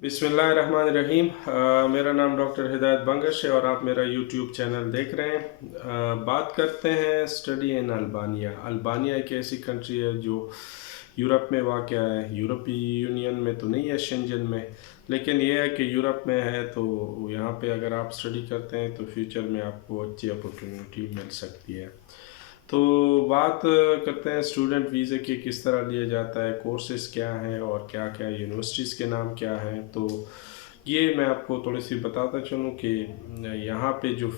बिस्मिल्लाहिर्रहमानिर्रहीम। मेरा नाम डॉक्टर हिदायत बंगश है और आप मेरा यूट्यूब चैनल देख रहे हैं। बात करते हैं स्टडी इन अल्बानिया। अल्बानिया एक ऐसी कंट्री है जो यूरोप में वाक़या है। यूरोपीय यूनियन में तो नहीं है, शेंजन में, लेकिन यह है कि यूरोप में है। तो यहाँ पे अगर आप स्टडी करते हैं तो फ्यूचर में आपको अच्छी अपॉर्चुनिटी मिल सकती है। तो बात करते हैं स्टूडेंट वीज़े की, किस तरह लिया जाता है, कोर्सेज़ क्या हैं और क्या क्या यूनिवर्सिटीज़ के नाम क्या हैं। तो ये मैं आपको थोड़ी सी बताता चलूँ कि यहाँ पे जो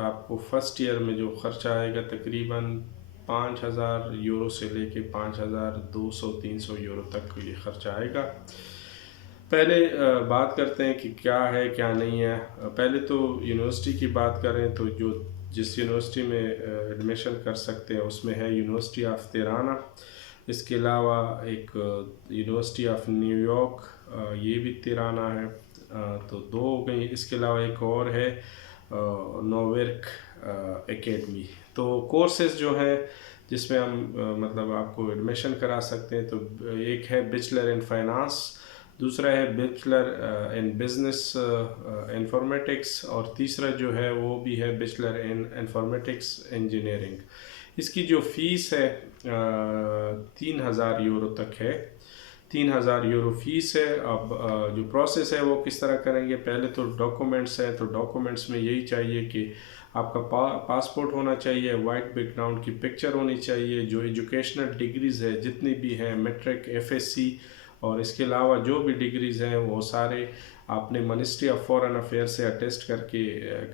आपको फ़र्स्ट ईयर में जो ख़र्चा आएगा तकरीबन 5,000 यूरो से लेके 5,200-300 यूरो तक ये ख़र्चा आएगा। पहले बात करते हैं कि क्या है क्या नहीं है। पहले तो यूनिवर्सिटी की बात करें तो जो जिस यूनिवर्सिटी में एडमिशन कर सकते हैं उसमें है यूनिवर्सिटी ऑफ तिराना। इसके अलावा एक यूनिवर्सिटी ऑफ न्यूयॉर्क, ये भी तिराना है। तो दो हो गई। इसके अलावा एक और है नोवेर्क एकेडमी। तो कोर्सेज जो है जिसमें हम मतलब आपको एडमिशन करा सकते हैं, तो एक है बैचलर इन फाइनेंस, दूसरा है बैचलर इन बिजनेस इंफॉर्मेटिक्स, और तीसरा जो है वो भी है बैचलर इन इंफॉर्मेटिक्स इंजीनियरिंग। इसकी जो फ़ीस है 3,000 यूरो तक है। 3,000 यूरो फ़ीस है। अब जो प्रोसेस है वो किस तरह करेंगे, पहले तो डॉक्यूमेंट्स है। तो डॉक्यूमेंट्स में यही चाहिए कि आपका पासपोर्ट होना चाहिए, वाइट बैकग्राउंड की पिक्चर होनी चाहिए, जो एजुकेशनल डिग्रीज़ है जितनी भी हैं, मैट्रिक, एफएससी, और इसके अलावा जो भी डिग्रीज़ हैं वो सारे आपने मिनिस्ट्री ऑफ फॉरेन अफेयर से अटेस्ट करके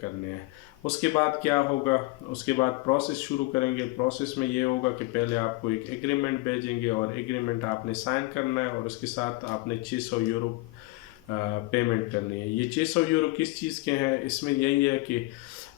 करने हैं। उसके बाद क्या होगा, उसके बाद प्रोसेस शुरू करेंगे। प्रोसेस में ये होगा कि पहले आपको एक एग्रीमेंट भेजेंगे और एग्रीमेंट आपने साइन करना है, और उसके साथ आपने 600 यूरो पेमेंट करनी है। ये 600 यूरो किस चीज़ के हैं, इसमें यही है कि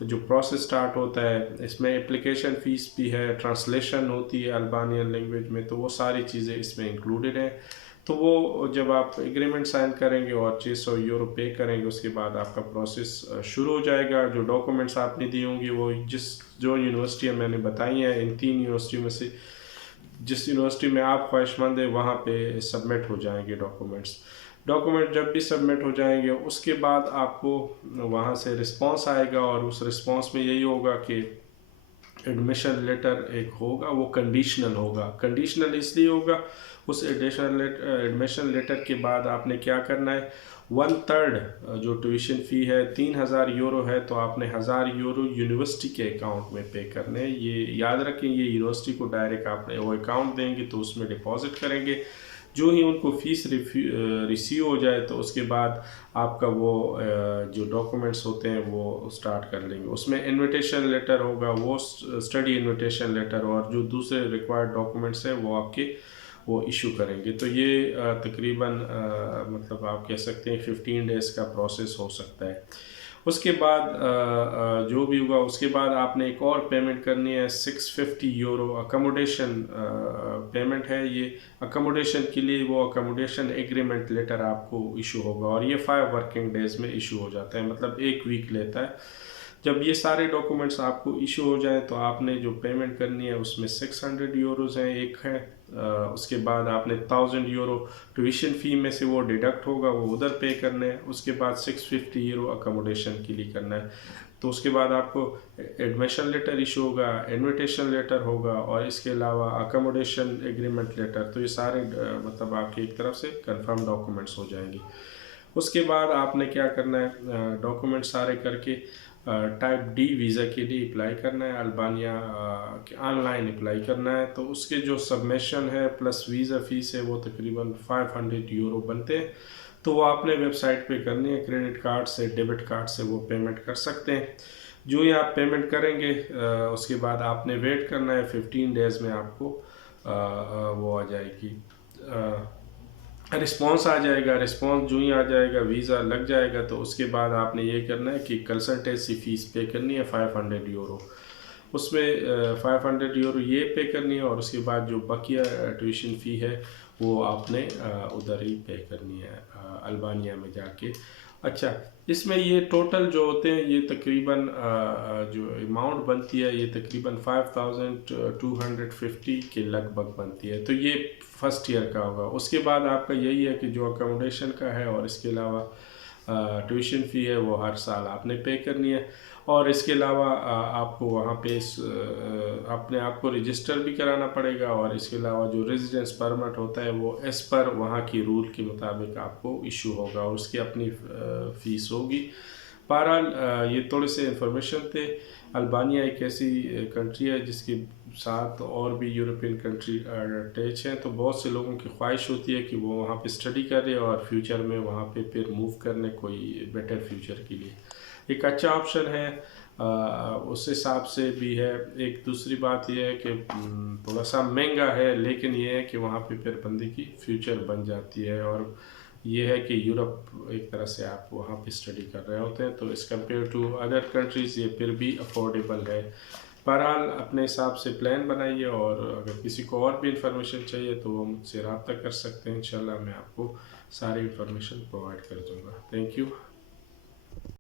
जो प्रोसेस स्टार्ट होता है इसमें एप्लीकेशन फ़ीस भी है, ट्रांसलेशन होती है अल्बानियन लैंग्वेज में, तो वो सारी चीज़ें इसमें इंक्लूडेड है। तो वो जब आप एग्रीमेंट साइन करेंगे और 600 यूरो पे करेंगे, उसके बाद आपका प्रोसेस शुरू हो जाएगा। जो डॉक्यूमेंट्स आपने दिए होंगे वो जो यूनिवर्सिटियाँ मैंने बताई हैं, इन 3 यूनिवर्सिटियों में से जिस यूनिवर्सिटी में आप ख्वाहिशमंद है वहाँ पे सबमिट हो जाएंगे डॉक्यूमेंट्स। डॉक्यूमेंट जब भी सबमिट हो जाएंगे उसके बाद आपको वहाँ से रिस्पांस आएगा, और उस रिस्पांस में यही होगा कि एडमिशन लेटर एक होगा, वो कंडीशनल होगा। कंडीशनल इसलिए होगा, उस एडमिशन लेटर के बाद आपने क्या करना है, 1/3 जो ट्यूशन फ़ी है 3,000 यूरो है, तो आपने 1,000 यूरो यूनिवर्सिटी के अकाउंट में पे करने हैं। ये याद रखें, ये यूनिवर्सिटी को डायरेक्ट आपने वो अकाउंट देंगे तो उसमें डिपॉजिट करेंगे। जो ही उनको फ़ीस रिसीव हो जाए तो उसके बाद आपका वो जो डॉक्यूमेंट्स होते हैं वो स्टार्ट कर लेंगे। उसमें इनविटेशन लेटर होगा, वो स्टडी इनविटेशन लेटर, और जो दूसरे रिक्वायर्ड डॉक्यूमेंट्स हैं वो आपके वो इशू करेंगे। तो ये तकरीबन मतलब आप कह सकते हैं 15 डेज़ का प्रोसेस हो सकता है। उसके बाद जो भी होगा उसके बाद आपने एक और पेमेंट करनी है, 650 यूरो अकोमोडेशन पेमेंट है। ये अकोमोडेशन के लिए वो अकोमोडेशन एग्रीमेंट लेटर आपको इशू होगा, और ये 5 वर्किंग डेज़ में इशू हो जाता है, मतलब 1 वीक लेता है। जब ये सारे डॉक्यूमेंट्स आपको इशू हो जाए तो आपने जो पेमेंट करनी है उसमें 600 यूरोज़ हैं, एक है। उसके बाद आपने 1,000 यूरो ट्यूशन फ़ी में से वो डिडक्ट होगा, वो उधर पे करने हैं। उसके बाद 650 यूरो अकोमोडेशन के लिए करना है। तो उसके बाद आपको एडमिशन लेटर इशू होगा, इनविटेशन लेटर होगा, और इसके अलावा अकोमोडेशन एग्रीमेंट लेटर। तो ये सारे मतलब आपके एक तरफ से कंफर्म डॉक्यूमेंट्स हो जाएंगे। उसके बाद आपने क्या करना है, डॉक्यूमेंट सारे करके टाइप डी वीज़ा के लिए अप्लाई करना है। अल्बानिया ऑनलाइन अप्लाई करना है। तो उसके जो सबमिशन है प्लस वीज़ा फ़ीस है वो तकरीबन 500 यूरो बनते हैं। तो वो आपने वेबसाइट पे करनी है, क्रेडिट कार्ड से, डेबिट कार्ड से वो पेमेंट कर सकते हैं। जो ही आप पेमेंट करेंगे उसके बाद आपने वेट करना है, 15 डेज़ में आपको वो आ जाएगी, रिस्पॉन्स आ जाएगा। रिस्पॉन्स जो ही आ जाएगा, वीज़ा लग जाएगा, तो उसके बाद आपने ये करना है कि कंसल्टेंसी फ़ीस पे करनी है 500 यूरो। उसमें 500 यूरो ये पे करनी है, और उसके बाद जो बकिया ट्यूशन फ़ी है वो आपने उधर ही पे करनी है अल्बानिया में जाके। अच्छा, इसमें ये टोटल जो होते हैं ये तकरीबन जो अमाउंट बनती है ये तकरीबन 5250 के लगभग बनती है। तो ये फर्स्ट ईयर का होगा। उसके बाद आपका यही है कि जो अकोमोडेशन का है और इसके अलावा ट्यूशन फ़ी है वो हर साल आपने पे करनी है। और इसके अलावा आपको वहाँ पे अपने आप को रजिस्टर भी कराना पड़ेगा। और इसके अलावा जो रेजिडेंस परमिट होता है वो एज़ पर वहाँ की रूल के मुताबिक आपको इशू होगा और उसकी अपनी फ़ीस होगी। बहरहाल ये थोड़े से इंफॉर्मेशन थे। अल्बानिया एक ऐसी कंट्री है जिसके साथ और भी यूरोपियन कंट्री अटैच हैं। तो बहुत से लोगों की ख्वाहिश होती है कि वो वहाँ पे स्टडी करें और फ्यूचर में वहाँ पे फिर मूव करने कोई बेटर फ्यूचर के लिए एक अच्छा ऑप्शन है। उस हिसाब से भी है। एक दूसरी बात यह है कि थोड़ा सा महंगा है, लेकिन ये है कि वहाँ पे फिर बंदे की फ्यूचर बन जाती है। और ये है कि यूरोप एक तरह से आप वहाँ पे स्टडी कर रहे होते हैं तो as compare to other countries ये फिर भी अफोर्डेबल है। बहरहाल अपने हिसाब से प्लान बनाइए और अगर किसी को और भी इंफॉर्मेशन चाहिए तो वो मुझसे रब्ता कर सकते हैं। इंशाल्लाह मैं आपको सारी इंफॉर्मेशन प्रोवाइड कर दूँगा। Thank you.